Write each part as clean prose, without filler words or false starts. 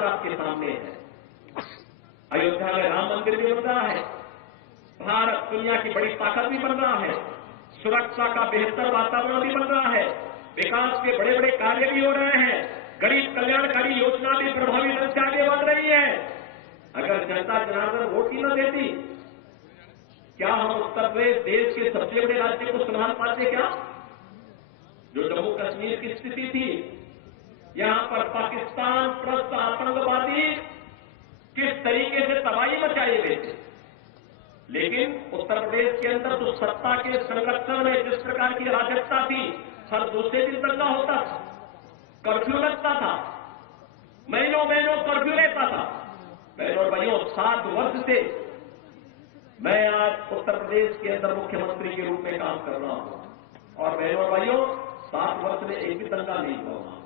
आज आपके सामने है। अयोध्या में राम मंदिर भी बन रहा है, भारत दुनिया की बड़ी ताकत भी बन रहा है, सुरक्षा का बेहतर वातावरण भी बन रहा है, विकास के बड़े बड़े कार्य भी हो रहे हैं, गरीब कल्याणकारी योजना भी प्रभावी ढंग से आगे बढ़ रही है। अगर जनता जनार्दन वोट ही न देती, क्या हम उत्तर प्रदेश देश के सबसे बड़े राज्य को संभाल पाते? क्या जो जम्मू कश्मीर की स्थिति थी, यहां पर पाकिस्तान प्रस्त आतंकवादी किस तरीके से तबाही मचाए गए थे, लेकिन उत्तर प्रदेश के अंदर तो सत्ता के संरक्षण में जिस प्रकार की अराजकता थी, हर दूसरे दिन दंगा होता था, कर्फ्यू लगता था, महीनों महीनों कर्फ्यू रहता था। बहनों और भाइयों, 7 वर्ष से मैं आज उत्तर प्रदेश के अंदर मुख्यमंत्री के रूप में काम कर रहा हूं, और बहनों और भाइयों, 7 वर्ष में एक भी दंगा नहीं हुआ,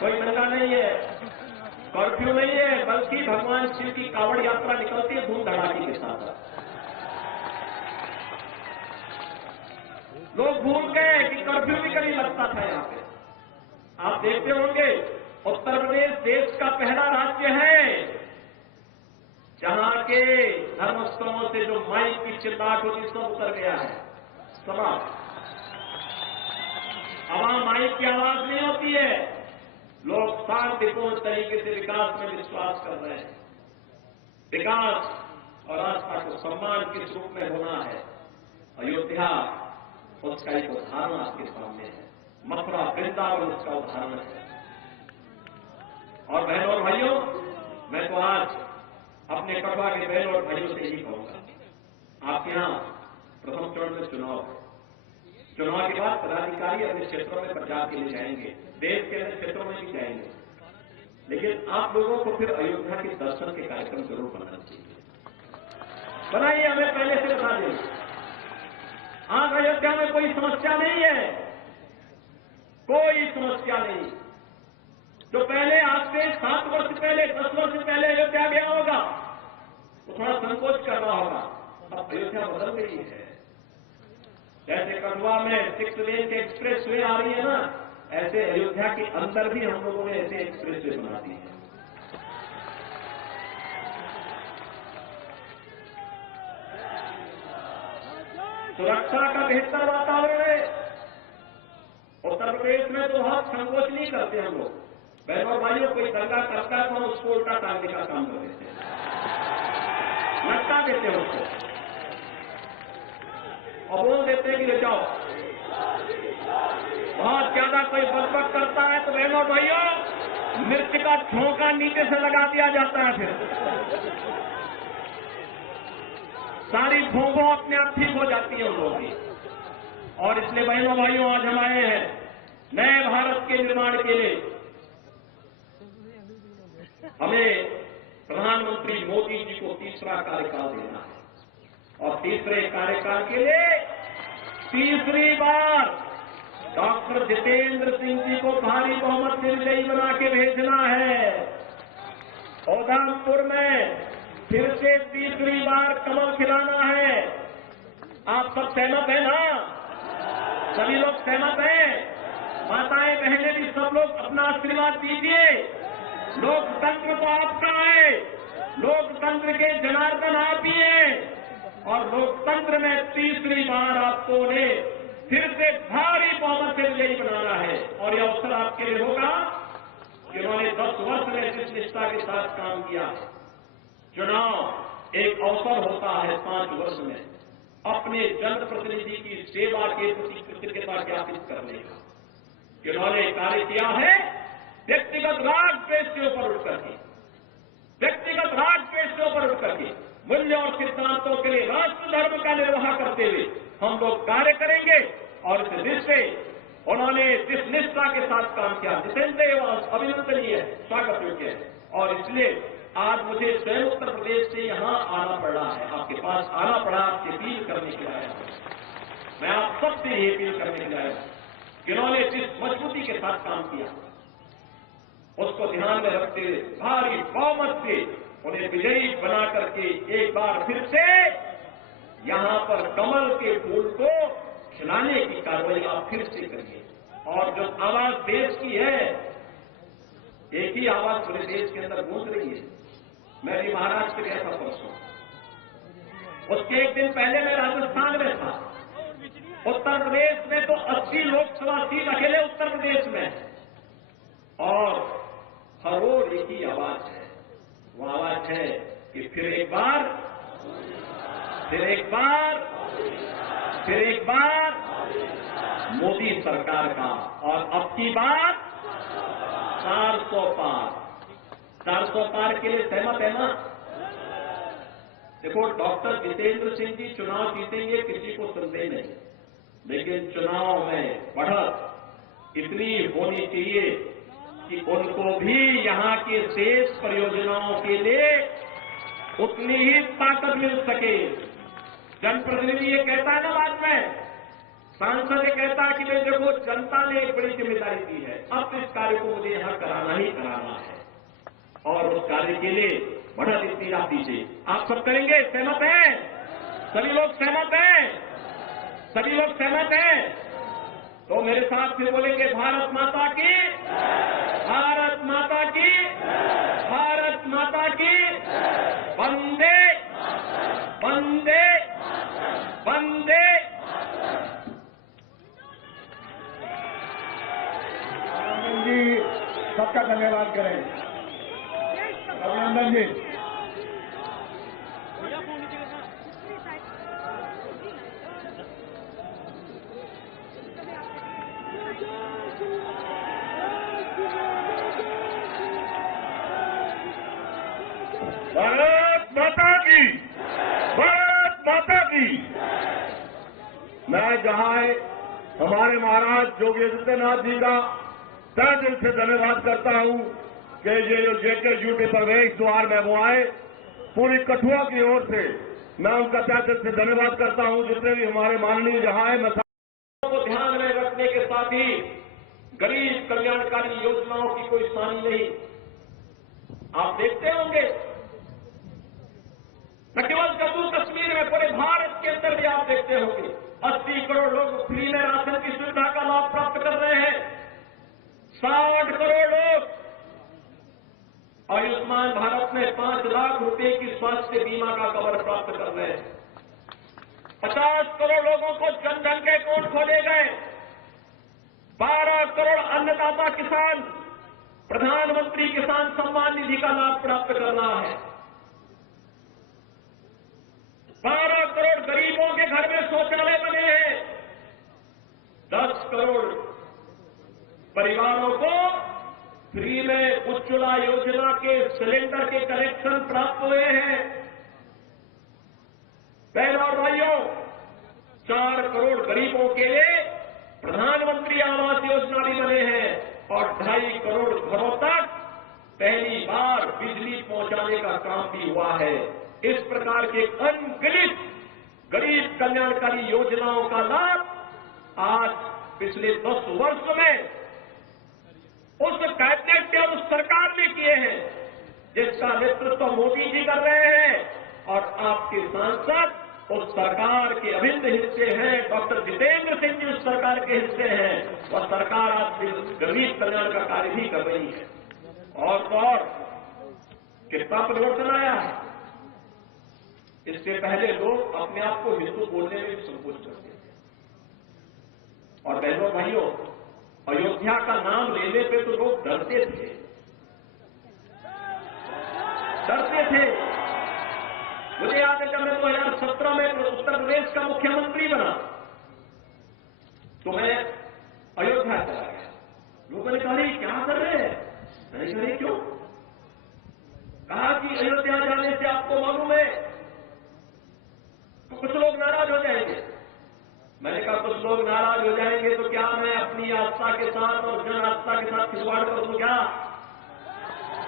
कोई दंगा नहीं है, कर्फ्यू नहीं है, बल्कि भगवान शिव की कावड़ यात्रा निकलती है धूम धड़ाके के साथ। लोग भूल गए कि कर्फ्यू भी कभी लगता था यहां पे। आप देखते होंगे, उत्तर प्रदेश देश का पहला राज्य है जहां के धर्मस्थलों से जो माइक की चिल्लाहट होती सब उतर गया है, समाप्त। अब वहां माइक की आवाज नहीं होती है, लोग शांतिपूर्ण तरीके से विकास में विश्वास कर रहे हैं। विकास और आस्था को सम्मान किस रूप में होना है, अयोध्या उसका एक उदाहरण आपके सामने है, मथुरा वृंदावन उसका उदाहरण है। और बहनों और भाइयों, मैं तो आज अपने कटवा के बहनों और भाइयों से यही कहूंगा, आपके यहां प्रथम चरण में चुनाव है, चुनाव के बाद पदाधिकारी अपने क्षेत्रों में प्रचार के लिए जाएंगे, देश के अन्य क्षेत्रों में भी जाएंगे, लेकिन आप लोगों को फिर अयोध्या के दर्शन के कार्यक्रम जरूर बनाना चाहिए। बनाइए, हमें पहले से बता दें, आज अयोध्या में कोई समस्या नहीं है, कोई समस्या नहीं। जो पहले आज से 7 वर्ष पहले, 10 वर्ष पहले अयोध्या गया होगा, वो थोड़ा संकोच कर रहा होगा। अब अयोध्या बदल गई है। जैसे कठुआ में 6 लेन के एक्सप्रेस वे आ रही है ना, ऐसे अयोध्या के अंदर भी हम लोगों ने ऐसे एक्सप्रेस वे बना दिए हैं। सुरक्षा का बेहतर वातावरण है। उत्तर प्रदेश में तो बहुत संकोच नहीं करते हम लोग। बहनों और भाइयों, कोई दंगा करता है तो हम उसको उल्टा टालने का काम कर देते हैं, लटका देते हैं उसको और बोल देते हैं कि ले जाओ। बहुत ज्यादा कोई बकबक करता है तो बहनों और भाइयों, मिर्च का झोंका नीचे से लगा दिया जाता है, फिर सारी भूखों अपने आप ठीक हो जाती है उन लोगों की। और इसलिए बहनों भाइयों, आज हम आए हैं नए भारत के निर्माण के लिए। हमें प्रधानमंत्री मोदी जी को तीसरा कार्यकाल देना है, और तीसरे कार्यकाल के लिए तीसरी बार डॉक्टर जितेंद्र सिंह जी को भारी बहुमत से विजयी बना के भेजना है। उधमपुर में फिर से तीसरी बार कमल खिलाना है। आप सब सहमत हैं ना? सभी लोग सहमत हैं? माताएं बहनें भी सब लोग अपना आशीर्वाद दीजिए। लोकतंत्र तो आपका है, लोकतंत्र के जनार्दन आप ही हैं, और लोकतंत्र में तीसरी बार आपको ने फिर से भारी बहुमत से विजयी बनाना है। और यह अवसर आपके लिए होगा कि उन्होंने 10 वर्ष में जिस निष्ठा के साथ काम किया है। चुनाव एक अवसर होता है 5 वर्ष में अपने जनप्रतिनिधि की सेवा के प्रति कृतज्ञता ज्ञापित करने का। जिन्होंने कार्य किया है व्यक्तिगत राग पेश के ऊपर उठ करके, व्यक्तिगत राग पेश के ऊपर उठ करके मूल्य और सिद्धांतों के लिए राष्ट्र धर्म का निर्वाह करते हुए हम लोग कार्य करेंगे। और इस दृष्टि से उन्होंने जिस निष्ठा के साथ काम किया, जितेंद्र अभिनंदनीय है, स्वागत योग्य है। और इसलिए आज मुझे स्वयं उत्तर प्रदेश से यहां आना पड़ा है, आपके पास आना पड़ा, आपसे अपील करने के लिए आया हूं। मैं आप सबसे ये अपील करने के लिए आया हूं, जिन्होंने जिस मजबूती के साथ काम किया उसको ध्यान में रखते हुए भारी बहुमत से उन्हें विजयी बना करके एक बार फिर से यहां पर कमल के फूल को खिलाने की कार्रवाई आप फिर से करिए। और जो आवाज देश की है एक ही आवाज पूरे देश के अंदर गूंज रही है। मैं भी महाराष्ट्र गया था परसों, उसके एक दिन पहले मैं राजस्थान में था। उत्तर प्रदेश में तो 80 लोकसभा सीट अकेले उत्तर प्रदेश में, और हर ओर एक ही आवाज है। वो आवाज है कि फिर एक बार, फिर एक बार, फिर एक बार मोदी सरकार का, और अब की बार 400 पार। 400 पार के लिए सहमत है ना? देखो, डॉक्टर जितेंद्र सिंह जी चुनाव जीतेंगे, किसी को संदेह नहीं, लेकिन चुनाव में बढ़त इतनी होनी चाहिए कि उनको भी यहां के शेष परियोजनाओं के लिए उतनी ही ताकत मिल सके। जनप्रतिनिधि ये कहता है ना, बाद में सांसद ये कहता है कि भाई देखो, जनता ने एक बड़ी जिम्मेदारी दी है, अब इस कार्य को मुझे यहां कराना ही कराना है, और उस कार्य के लिए बढ़त इतनी आप दीजिए। आप सब करेंगे? सहमत हैं? सभी लोग सहमत हैं? सभी लोग सहमत हैं? तो मेरे साथ फिर बोलेंगे, भारत माता की, भारत माता की, भारत माता की, वंदे वंदे वंदे। अभिनंदन जी, सबका धन्यवाद करें। अभिनंदन जी, भारत माता की, भारत माता की। मैं जहां हमारे महाराज योगी आदित्यनाथ जी का तहे दिल से धन्यवाद करता हूं कि ये जो जेके ड्यूटी प्रवेश द्वार में वो आए, पूरी कठुआ की ओर से मैं उनका तहे दिल से धन्यवाद करता हूं। जितने भी हमारे माननीय जहां है, मैं को ध्यान में रखने के साथ ही गरीब कल्याणकारी योजनाओं की कोई सानी नहीं। आप देखते होंगे, न केवल जम्मू कश्मीर में, पूरे भारत के अंदर भी आप देखते होंगे 80 करोड़ लोग फ्री में राशन की सुविधा का लाभ प्राप्त कर रहे हैं। 60 करोड़ लोग आयुष्मान भारत में 5 लाख रुपए की स्वास्थ्य बीमा का कवर प्राप्त कर रहे हैं। 50 करोड़ लोगों को जन धन के अकाउंट खोले गए। 12 करोड़ अन्नदाता किसान प्रधानमंत्री किसान सम्मान निधि का लाभ प्राप्त कर रहा है। 12 करोड़ गरीबों के घर में शौचालय बने हैं। 10 करोड़ परिवारों को फ्री में उज्ज्वला योजना के सिलेंडर के कनेक्शन प्राप्त हुए हैं। बहनों और भाइयों, 4 करोड़ गरीबों के लिए प्रधानमंत्री आवास योजना भी बने हैं, और 2.5 करोड़ घरों तक पहली बार बिजली पहुंचाने का काम भी हुआ है। इस प्रकार के अनगिनत गरीब कल्याणकारी योजनाओं का लाभ आज पिछले 10 वर्ष में उस कैबिनेट ने और उस सरकार ने किए हैं, जिसका नेतृत्व मोदी जी कर रहे हैं, और आपके सांसद उस सरकार के अभिन्न हिस्से हैं। डॉक्टर जितेंद्र सिंह जी उस सरकार के हिस्से हैं, और सरकार आज गरीब कल्याण का कार्य भी कर रही है। और तो और कितना परिवर्तन आया है। इससे पहले लोग अपने आप को हिंदू बोलने में भी संकोच करते थे, और बहनों भाइयों, अयोध्या का नाम लेने पे तो लोग डरते थे, डरते थे। मुझे याद है जब मैं 2017 में उत्तर प्रदेश का मुख्यमंत्री बना, तो मैं अयोध्या चला गया। लोगों ने कहा, क्या कर रहे हैं? मैंने कहा, क्यों? कहा कि अयोध्या जाने से आपको मालूम है तो कुछ लोग नाराज हो जाएंगे। मैंने कहा, कुछ लोग नाराज हो जाएंगे तो क्या मैं अपनी आस्था के साथ और जन आस्था के साथ खिलवाड़ कर दूं क्या?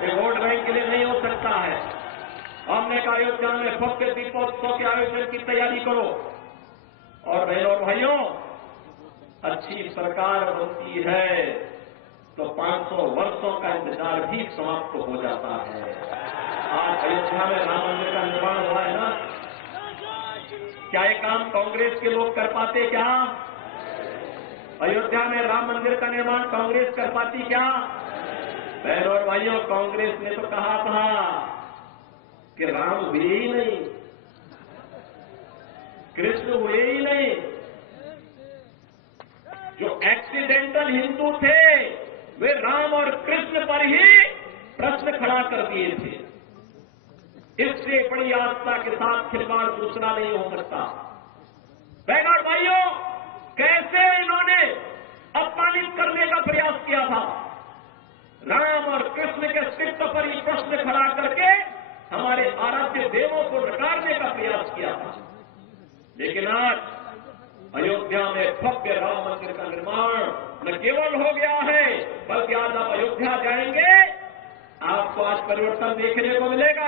ये वोट बैंक के लिए नहीं हो सकता है। हमने कहा, अयोध्या में भव्य दीपोत्सव के आयोजन की तैयारी करो, और बहनों और भाइयों, अच्छी सरकार बनती है तो 500 वर्षों का इंतजार भी समाप्त हो जाता है। आज अयोध्या में राम मंदिर का निर्माण हुआ है ना, क्या ये काम कांग्रेस के लोग कर पाते क्या? अयोध्या में राम मंदिर का निर्माण कांग्रेस कर पाती क्या? बहनों और भाइयों, कांग्रेस ने तो कहा था कि राम हुए ही नहीं, कृष्ण हुए ही नहीं। जो एक्सीडेंटल हिंदू थे वे राम और कृष्ण पर ही प्रश्न खड़ा कर दिए थे। इससे बड़ी आस्था के साथ खिलवाड़ दूसरा नहीं हो सकता। बहनों और भाइयों, कैसे इन्होंने अपमानित करने का प्रयास किया था। राम और कृष्ण के अस्तित्व पर ही प्रश्न खड़ा करके हमारे आराध्य देवों को नकारने का प्रयास किया था। लेकिन आज अयोध्या में भव्य राम मंदिर का निर्माण न केवल हो गया है, बल्कि आज आप अयोध्या जाएंगे, आपको आज परिवर्तन देखने को मिलेगा।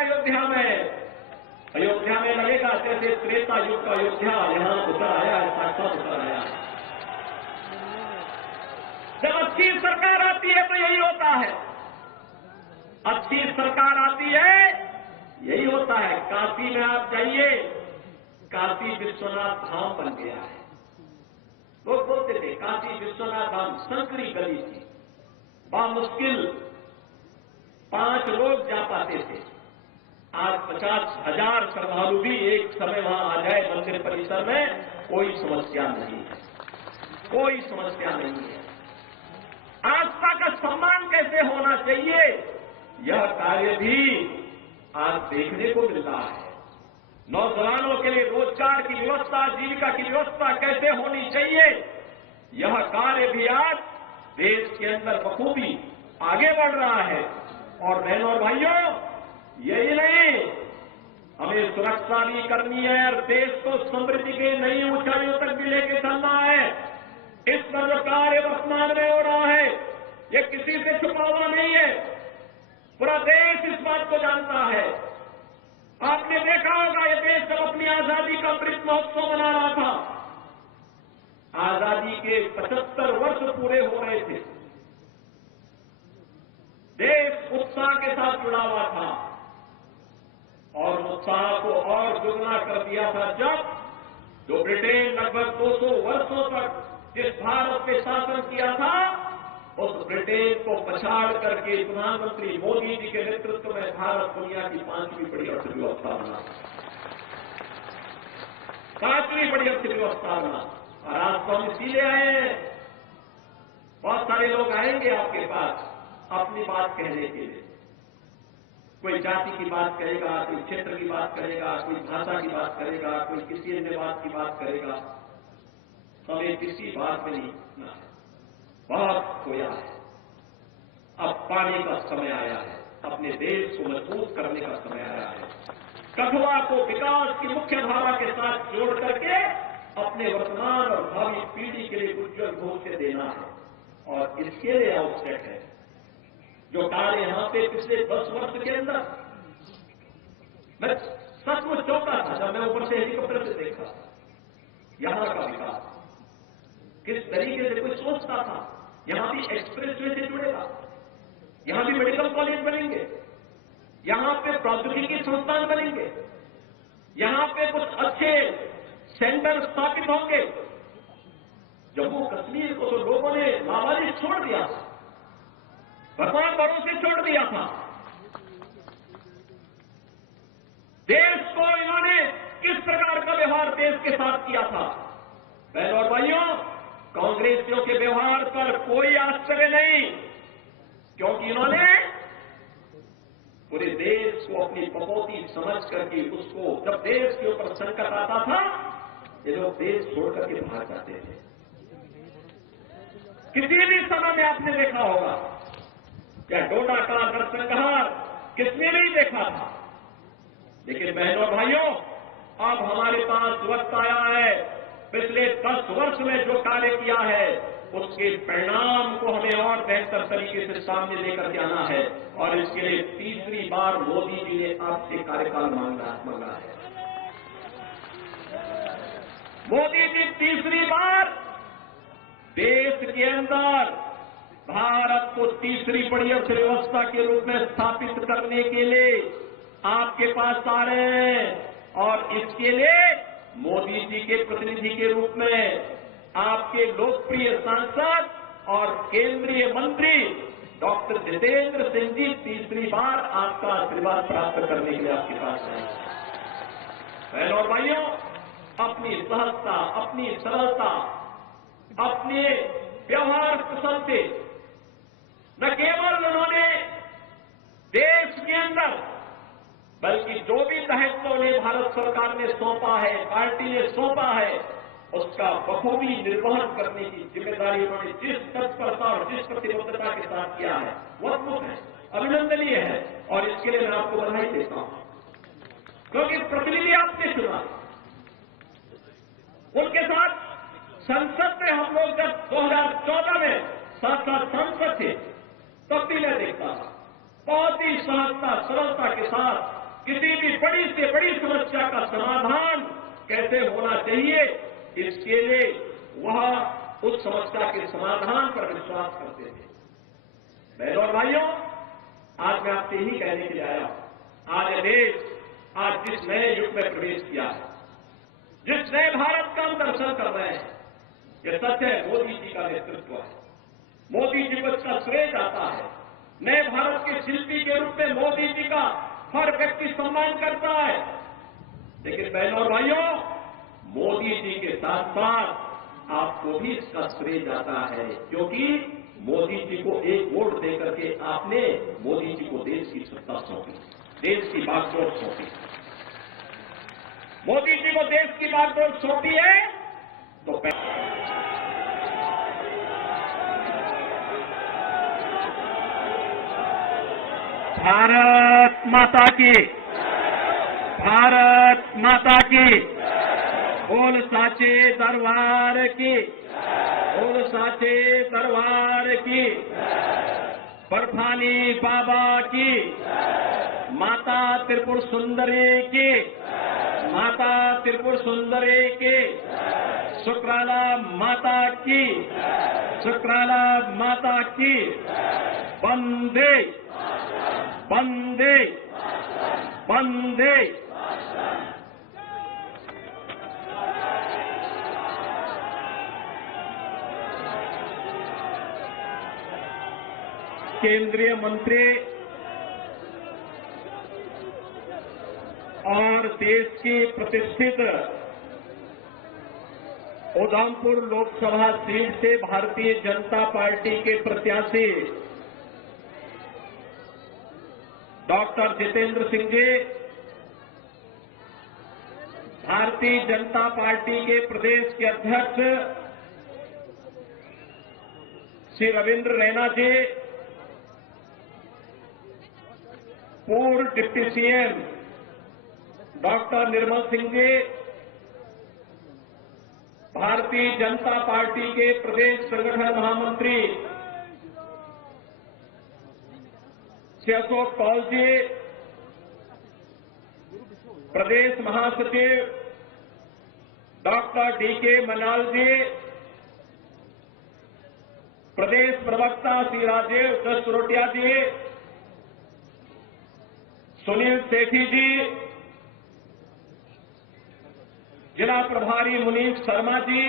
अयोध्या में लगेगा जैसे त्रेता युग का अयोध्या यहां उतर आया है, साक्षात उतर आया है। जब अच्छी सरकार आती है तो यही होता है, अच्छी सरकार आती है यही होता है। काशी में आप जाइए, काशी विश्वनाथ धाम बन गया है। लोग बोलते थे काशी विश्वनाथ धाम संकरी गली थी, बामुश्किल 5 लोग जा पाते थे। आज 50,000 श्रद्धालु भी एक समय वहां आ जाए मंदिर परिसर में, कोई समस्या नहीं है, कोई समस्या नहीं है। आस्था का सम्मान कैसे होना चाहिए, यह कार्य भी आज देखने को मिल रहा है। नौजवानों के लिए रोजगार की व्यवस्था, जीविका की व्यवस्था कैसे होनी चाहिए, यह कार्य भी आज देश के अंदर बखूबी आगे बढ़ रहा है। और बहनों और भाइयों, यही नहीं, हमें सुरक्षा भी करनी है और देश को समृद्धि के नई ऊंचाइयों तक भी लेके चलना है। इस पर जो कार्य वर्तमान में हो रहा है, ये किसी से छुपा हुआ नहीं है, पूरा देश इस बात को जानता है। आपने देखा होगा, ये देश जब अपनी आजादी का अमृत महोत्सव मना रहा था, आजादी के 75 वर्ष पूरे हो रहे थे, देश उत्साह के साथ जुड़ा हुआ था। और उत्साह को और दुगना कर दिया था जब जो ब्रिटेन लगभग 200 वर्षों तक जिस भारत पे शासन किया था, उस ब्रिटेन को पछाड़ करके प्रधानमंत्री मोदी जी के नेतृत्व में भारत दुनिया की 5वीं बड़ी अर्थव्यवस्था बना, 5वीं बड़ी अर्थव्यवस्था बना। और आज तो हम इसीलिए आए हैं, बहुत सारे लोग आएंगे आपके पास अपनी बात कहने के लिए। कोई जाति की बात करेगा, कोई क्षेत्र की बात करेगा, कोई भाषा की बात करेगा, कोई किसी अन्य बात की बात करेगा। हमें किसी बात में नहीं उठना है, बहुत खोया है। अब पाने का समय आया है, अपने देश को मजबूत करने का समय आया है। कठुआ को विकास की मुख्य धारा के साथ जोड़ करके अपने वर्तमान और भावी पीढ़ी के लिए उज्जवल भविष्य देना है। और इसके लिए आवश्यक है जो कार्य यहां पे पिछले 10 वर्ष के अंदर मैं सचमुच चौंका था जब मैं ऊपर से हेलीकॉप्टर से देखा यहां का विकास किस तरीके से कोई सोचता था। यहां भी एक्सप्रेसवे से जुड़ेगा, यहां भी मेडिकल कॉलेज बनेंगे, यहां पे प्रौद्योगिकी संस्थान बनेंगे, यहां पे कुछ अच्छे सेंटर स्थापित होंगे। जम्मू कश्मीर को तो लोगों ने लावारिस छोड़ दिया, भगवान भरोसे छोड़ दिया था। देश को इन्होंने किस प्रकार का व्यवहार देश के साथ किया था। बहनों और भाइयों, कांग्रेसियों के व्यवहार पर कोई आश्चर्य नहीं, क्योंकि इन्होंने पूरे देश को अपनी बपौती समझ करके उसको, जब देश के ऊपर संकट आता था, ये लोग देश छोड़ करके भाग जाते थे। किसी भी समय में आपने देखा होगा, क्या डोडा का नरसंहार किसने नहीं देखा था। लेकिन बहनों और भाइयों, अब हमारे पास वक्त आया है, पिछले 10 वर्ष में जो कार्य किया है उसके परिणाम को हमें और बेहतर तरीके से सामने लेकर के आना है। और इसके लिए तीसरी बार मोदी जी ने आपसे कार्यकाल मांगा है। मोदी जी तीसरी बार देश के अंदर भारत को तीसरी बड़ी अर्थव्यवस्था के रूप में स्थापित करने के लिए आपके पास आ रहे हैं। और इसके लिए मोदी जी के प्रतिनिधि के रूप में आपके लोकप्रिय सांसद और केंद्रीय मंत्री डॉक्टर जितेंद्र सिंह जी तीसरी बार आपका आशीर्वाद प्राप्त करने के लिए आपके पास आए। बहनों और भाइयों, अपनी सहजता, अपनी सरलता, अपने व्यवहार कुशल से न केवल उन्होंने देश के अंदर बल्कि जो भी दायित्व उन्हें भारत सरकार ने सौंपा है, पार्टी ने सौंपा है, उसका बखूबी निर्वहन करने की जिम्मेदारी उन्होंने जिस तत्परता और जिस प्रतिबद्धता के साथ किया है वो अद्भुत है, अभिनंदनीय है। और इसके लिए मैं आपको बधाई देता हूं, क्योंकि प्रतिनिधि आपने चुना। उनके साथ संसद में हम लोग जब 2014 में साथ साथ सांसद थे तब भी मैं देखता था बहुत ही सहजता सरलता के साथ किसी भी बड़ी से बड़ी समस्या का समाधान कैसे होना चाहिए, इसके लिए वह उस समस्या के समाधान पर विश्वास करते थे। बहनों और भाइयों, आज मैं आपसे यही कहने के लिए आया हूं, आज देश आज जिस नए युग में प्रवेश किया है, जिस नए भारत का हम दर्शन कर रहे हैं, यह सच है मोदी जी का नेतृत्व है। मोदी जी को इसका श्रेय जाता है। नए भारत के शिल्पी के रूप में मोदी जी का हर व्यक्ति सम्मान करता है। लेकिन बहनों और भाइयों, मोदी जी के साथ साथ आपको भी इसका श्रेय जाता है, क्योंकि मोदी जी को एक वोट देकर के आपने मोदी जी को देश की सत्ता सौंपी, देश की बागडोर सौंपी। मोदी जी को देश की बागडोर सौंपी है तो भारत माता की, भारत माता की, बोल साचे दरबार की, बोल साचे दरबार की, बर्फानी बाबा की, माता त्रिपुर सुंदरी की, माता त्रिपुर सुंदरी की, शुक्राला माता की, शुक्राला माता की, वंदे वंदे वंदे। केंद्रीय मंत्री और देश की प्रतिष्ठित उधमपुर लोकसभा सीट से भारतीय जनता पार्टी के प्रत्याशी डॉक्टर जितेंद्र सिंह जी, भारतीय जनता पार्टी के प्रदेश के अध्यक्ष श्री रविंद्र रैना जी, पूर्व deputy CM doctor Nirmal Singh ji, Bharatiya Janata party के प्रदेश संगठन महामंत्री श्री अशोक कौल जी, प्रदेश महासचिव डॉक्टर डीके मनाल जी, प्रदेश प्रवक्ता श्री राजेश दसरोटिया जी, सुनील सेठी जी, जिला प्रभारी मुनीष शर्मा जी,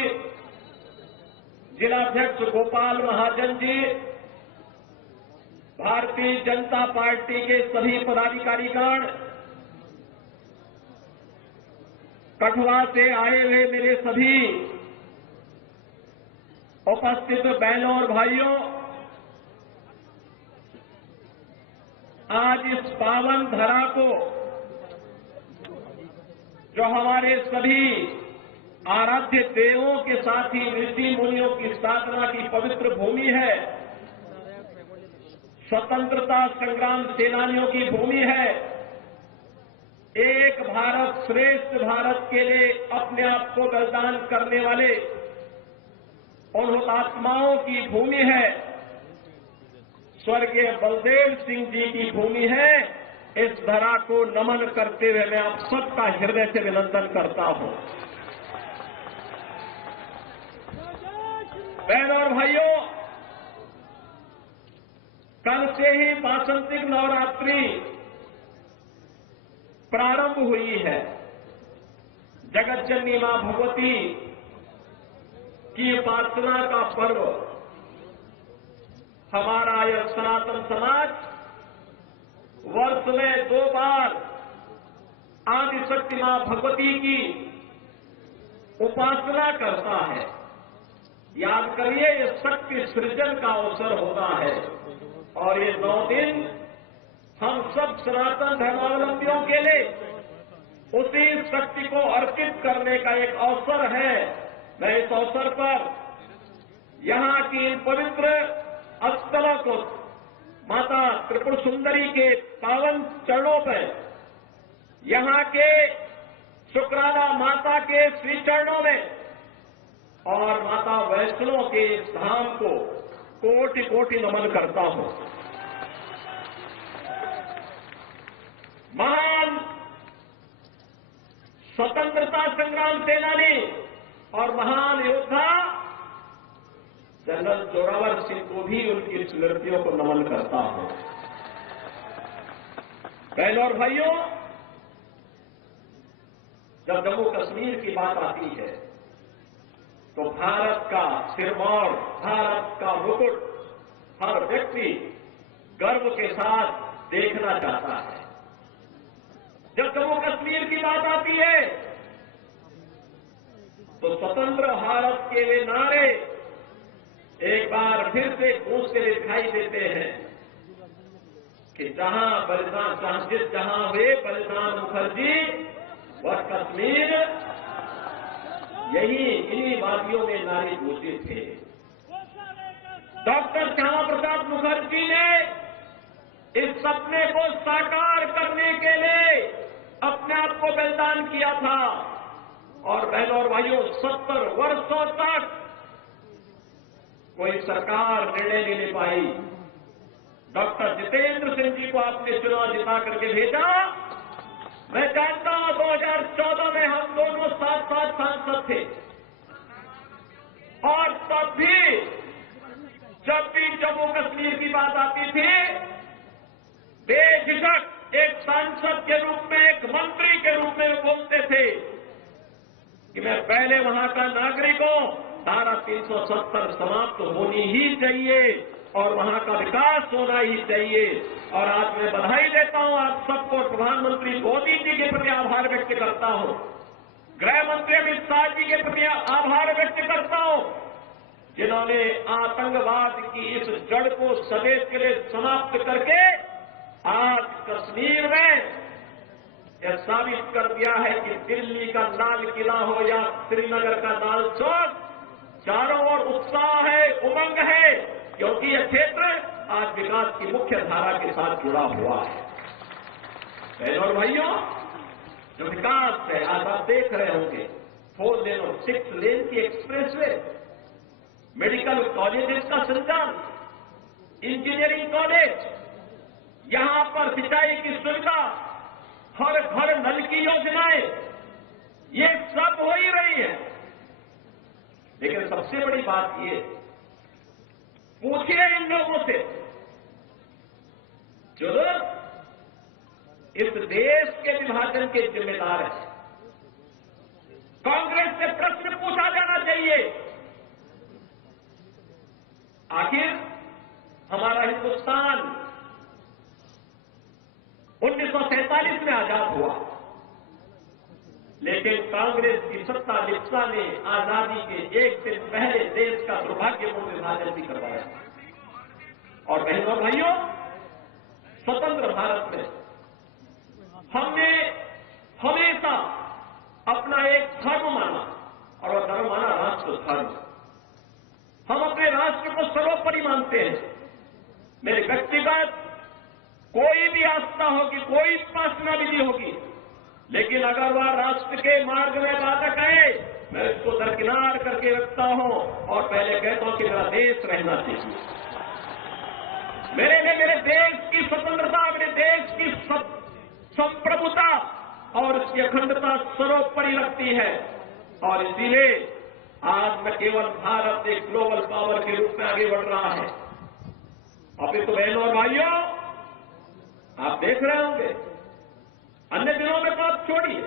जिलाध्यक्ष गोपाल महाजन जी, भारतीय जनता पार्टी के सभी पदाधिकारीगण, कठुआ से आए हुए मेरे सभी उपस्थित बहनों और भाइयों, आज इस पावन धरा को, जो हमारे सभी आराध्य देवों के साथ ही ऋषि मुनियों की साधना की पवित्र भूमि है, स्वतंत्रता संग्राम सेनानियों की भूमि है, एक भारत श्रेष्ठ भारत के लिए अपने आप को बलिदान करने वाले उन हुतात्माओं की भूमि है, स्वर्गीय बलदेव सिंह जी की भूमि है। इस धरा को नमन करते हुए मैं आप सबका हृदय से अभिनंदन करता हूं। बहनों और भाइयों, कल से ही वासंतिक नवरात्रि प्रारंभ हुई है। जगत जननी मां भगवती की उपासना का पर्व हमारा यह सनातन समाज वर्ष में 2 बार आदिशक्ति मां भगवती की उपासना करता है। याद करिए, ये शक्ति सृजन का अवसर होता है और ये 9 दिन हम सब सनातन धर्मावलंबियों के लिए उसी शक्ति को अर्पित करने का एक अवसर है। मैं इस अवसर पर यहां की इन पवित्र स्थलों को माता त्रिपुर सुंदरी के पावन चरणों पर, यहां के शुक्राला माता के श्री चरणों में और माता वैष्णो के इस धाम को कोटि कोटि नमन करता हूं। महान स्वतंत्रता संग्राम सेनानी और महान योद्धा जनरल जोरावर सिंह को भी उनकी स्मृतियों को नमन करता हूं। बहनों और भाइयों, जब जम्मू कश्मीर की बात आती है तो भारत का सिरमौर, भारत का मुकुट हर व्यक्ति गर्व के साथ देखना चाहता है। जब जम्मू कश्मीर की बात आती है तो स्वतंत्र भारत के वे नारे एक बार फिर से गूंजते दिखाई देते हैं कि जहां बलिदान, जहां वे बलिदान मुखर्जी वह कश्मीर, यही इन्हीं वादियों में नारे गूंजे थे। डॉक्टर श्यामा प्रसाद मुखर्जी ने इस सपने को साकार करने के लिए अपने आप को बलिदान किया था और बहनों और भाइयों, 70 वर्षों तक कोई सरकार निर्णय नहीं ले पाई। डॉक्टर जितेंद्र सिंह जी को आपने चुनाव जिता करके भेजा। मैं जानता हूं 2014 में हम दोनों साथ सांसद थे और तब भी जब भी जम्मू कश्मीर की बात आती थी, बेझिझक एक सांसद के रूप में, एक मंत्री के रूप में बोलते थे कि मैं पहले वहां का नागरिक हूं, धारा 370 समाप्त होनी ही चाहिए और वहां का विकास होना ही चाहिए। और आज मैं बधाई देता हूं आप सबको, प्रधानमंत्री मोदी जी के प्रति आभार व्यक्त करता हूं, गृह मंत्री अमित शाह जी के प्रति आभार व्यक्त करता हूं, जिन्होंने आतंकवाद की इस जड़ को सदैव के लिए समाप्त करके आज कश्मीर में यह साबित कर दिया है कि दिल्ली का लाल किला हो या श्रीनगर का लाल चौक, चारों ओर उत्साह है, उमंग है, क्योंकि यह क्षेत्र आज विकास की मुख्य धारा के साथ जुड़ा हुआ है। बहनों और भाइयों, जो विकास है आज आप देख रहे होंगे, 4 लेन और 6 लेन की एक्सप्रेसवे, मेडिकल कॉलेजेस का संचालन, इंजीनियरिंग कॉलेज, यहां पर सिंचाई की सुविधा, हर घर नल की योजनाएं, ये सब हो ही रही है। लेकिन सबसे बड़ी बात ये, पूछिए इन लोगों से जो इस देश के विभाजन के जिम्मेदार हैं, कांग्रेस से प्रश्न पूछा जाना चाहिए, आखिर हमारा हिंदुस्तान 1947 में आजाद हुआ, लेकिन कांग्रेस की सत्ता लिप्सा ने आजादी के एक दिन पहले देश का दुर्भाग्यपूर्ण विभाजन भी करवाया। और बहनों भाइयों, स्वतंत्र भारत में हमने हमेशा अपना एक धर्म माना और वह धर्म माना राष्ट्र धर्म। हम अपने राष्ट्र को सर्वोपरि मानते हैं। मेरे व्यक्तिगत कोई भी आस्था होगी, कोई उपासना विधि होगी, लेकिन अगर वह राष्ट्र के मार्ग में बाधक आए, मैं इसको दरकिनार करके रखता हूं और पहले कहता हूं कि मेरा देश रहना चाहिए। मेरे लिए मेरे देश की स्वतंत्रता, मेरे देश की संप्रभुता और इसकी अखंडता सर्वोपरि रखती है। और इसीलिए आज न केवल भारत एक ग्लोबल पावर के रूप में आगे बढ़ रहा है, अभी तो बहनों और भाइयों आप देख रहे होंगे, अन्य दिनों में तो आप छोड़िए,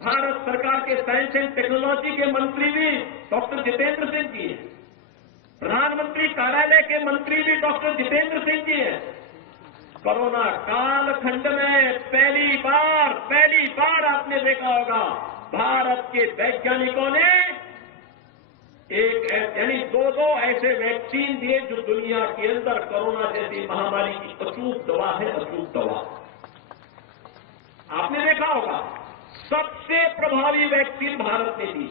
भारत सरकार के साइंस एंड टेक्नोलॉजी के मंत्री भी डॉक्टर जितेंद्र सिंह जी हैं। प्रधानमंत्री कार्यालय के मंत्री भी डॉक्टर जितेंद्र सिंह जी हैं। कोरोना कालखंड में पहली बार आपने देखा होगा भारत के वैज्ञानिकों ने यानी दो ऐसे वैक्सीन दिए जो दुनिया के अंदर कोरोना जैसी महामारी की अचूक दवा है, अचूक दवा। आपने देखा होगा सबसे प्रभावी वैक्सीन भारत ने दी।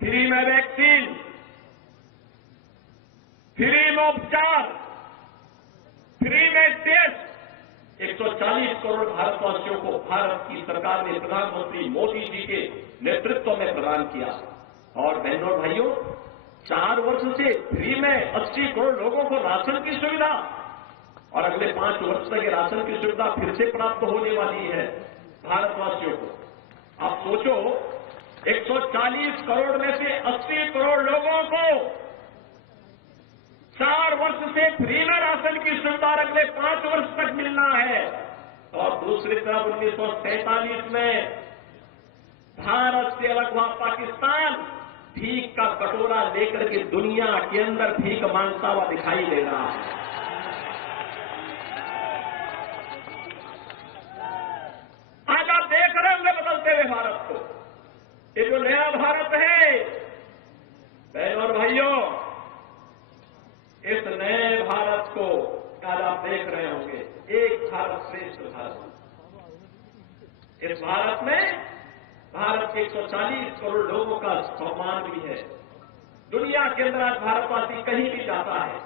फ्री में वैक्सीन, फ्री में उपचार, फ्री में टेस्ट 140 करोड़ भारतवासियों को भारत की सरकार ने प्रधानमंत्री मोदी जी के नेतृत्व में प्रदान किया। और बहनों और भाइयों, 4 वर्ष से फ्री में 80 करोड़ लोगों को राशन की सुविधा, और अगले 5 वर्ष तक ये राशन की सुविधा फिर से प्राप्त होने वाली है भारतवासियों को। आप सोचो 140 करोड़ में से 80 करोड़ लोगों को 4 वर्ष से फ्री में राशन की सुविधा अगले 5 वर्ष तक मिलना है। और दूसरी तरफ 1947 में भारत से अलग हुआ पाकिस्तान भीख का कटोरा लेकर के दुनिया के अंदर भीख मांगता हुआ दिखाई दे रहा है। आज आप देख रहे होंगे बदलते हुए भारत को। ये जो नया भारत है बहनों और भाइयों, इस नए भारत को आज आप देख रहे होंगे, एक भारत श्रेष्ठ भारत। इस भारत में भारत के 140 करोड़ लोगों का सम्मान भी है। दुनिया के अंदर आज भारतवासी कहीं भी जाता है,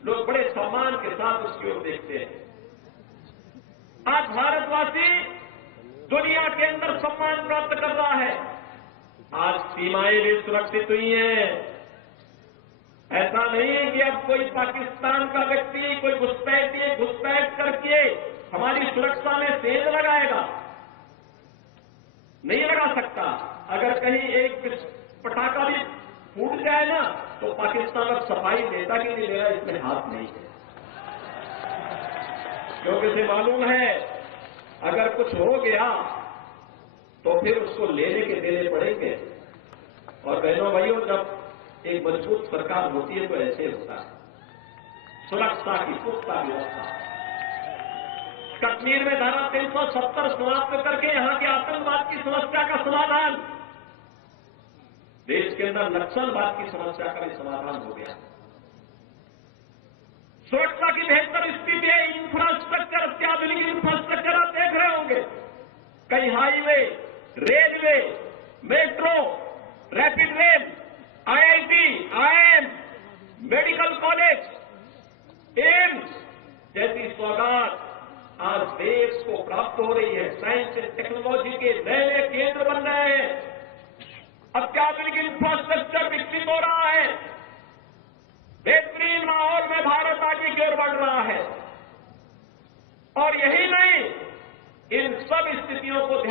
लोग बड़े सम्मान के साथ उसकी ओर देखते हैं। आज भारतवासी दुनिया के अंदर सम्मान प्राप्त कर रहा है। आज सीमाएं भी सुरक्षित हुई हैं। ऐसा नहीं कि अब कोई पाकिस्तान का व्यक्ति कोई घुसपैठ करके हमारी सुरक्षा में सेंध लगाएगा, नहीं लगा सकता। अगर कहीं एक पटाखा भी फूट जाए ना तो पाकिस्तान अब सफाई देता कि नहीं मेरा इसमें हाथ नहीं है, क्योंकि इसे मालूम है अगर कुछ हो गया तो फिर उसको लेने के देने पड़ेंगे। और बहनों भाइयों, जब एक मजबूत सरकार होती है तो ऐसे होता है। सुरक्षा की पुख्ता व्यवस्था, कश्मीर में धारा 370 समाप्त करके यहां के आतंकवाद की समस्या का समाधान, देश के अंदर नक्सलवाद की समस्या का भी समाधान हो गया। सुरक्षा की बेहतर स्थिति है। इंफ्रास्ट्रक्चर, अत्याधुनिक इंफ्रास्ट्रक्चर आप देख रहे होंगे। कई highway, railway, metro, rapid rail, IIT, IIM, medical college, AIIMS जैसी सौगात आज देश को प्राप्त हो रही है। साइंस एंड टेक्नोलॉजी के नए नए केंद्र बन रहे हैं। अत्याधुनिक इंफ्रास्ट्रक्चर विकसित हो रहा है। बेहतरीन माहौल में भारत आगे की ओर बढ़ रहा है। और यही नहीं, इन सब स्थितियों को ध्यान